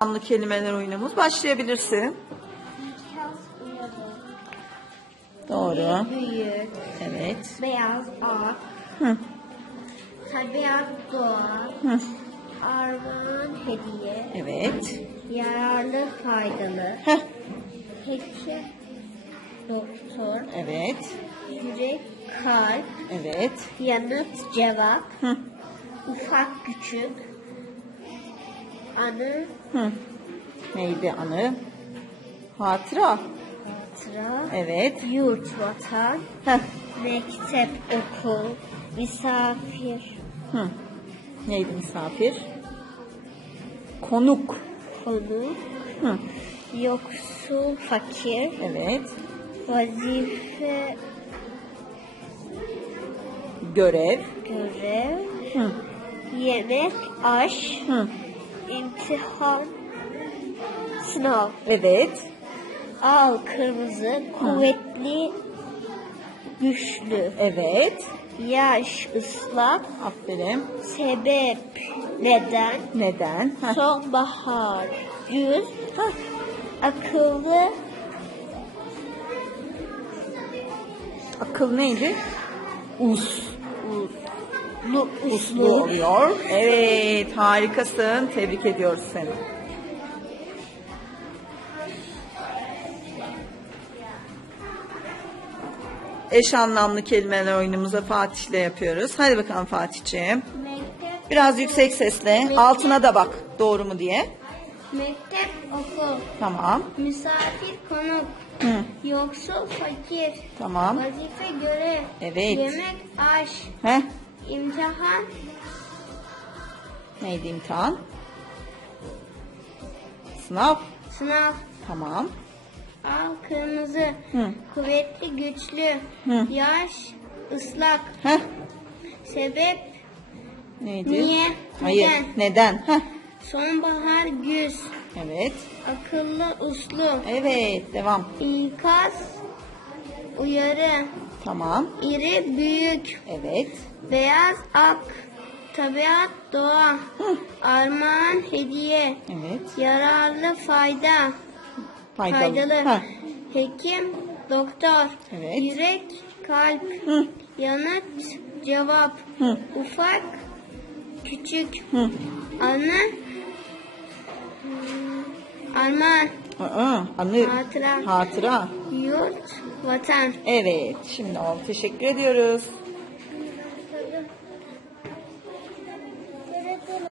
Anlamlı kelimeler oyunumuz. Başlayabilirsin. Doğru. Büyük, Evet. beyaz at, Hı. tabiat doğa, Hı. armağan hediye, Evet. yararlı faydalı, Heh. hekim, doktor, Evet. yürek, kalp, Evet. yanıt, cevap, Hı. ufak küçük, anı, Hı. Neydi anı? Hatıra. hatıra, Evet. yurt, vatan, Heh. mektep, okul, misafir, Hı. Neydi misafir? Konuk. konu, Hı. yoksul, fakir, Evet. vazife, Görev. görev, Hı. yemek, aş, Hı. İmtihan, sınav. Evet. Al, kırmızı, kuvvetli, güçlü, Evet. yaş, ıslak, Aferin. sebep, neden, Neden? Sonbahar, güz, Heh. akıllı, Akıl neydi? Us. Uslu, Uslu oluyor. Evet, harikasın. Tebrik ediyoruz seni. Eş anlamlı kelimeler oyunumuza Fatih'le yapıyoruz. Hadi bakalım Fatih'ciğim. Mektep, Biraz yüksek sesle. Altına da bak. Doğru mu diye. mektep, okul, Tamam. misafir, konuk, Hı. yoksul, fakir, Tamam. vazife, görev, Evet. yemek, aş, Heh. İmtihan, Neydi imtihan? Sınav. sınav, Tamam. al, kırmızı, Hı. kuvvetli, güçlü, Hı. yaş, ıslak, Heh. sebep, Neydi? Niye? Hayır. Neden? Neden? Heh. sonbahar, güz, Evet. akıllı, uslu, Evet. Devam. ikaz, uyarı, Tamam. iri, büyük, Evet. beyaz, ak, tabiat, doğa, Hı. armağan, hediye, Evet. yararlı, fayda, Faydalı. faydalı, Heh. hekim, doktor, Evet. yürek, kalp, Hı. yanıt, cevap, Hı. ufak, küçük, Hı. anı, armağan, Aa, anı. Hatıra. Hatıra. yurt, vatan. Evet. Şimdi oldu. Teşekkür ediyoruz.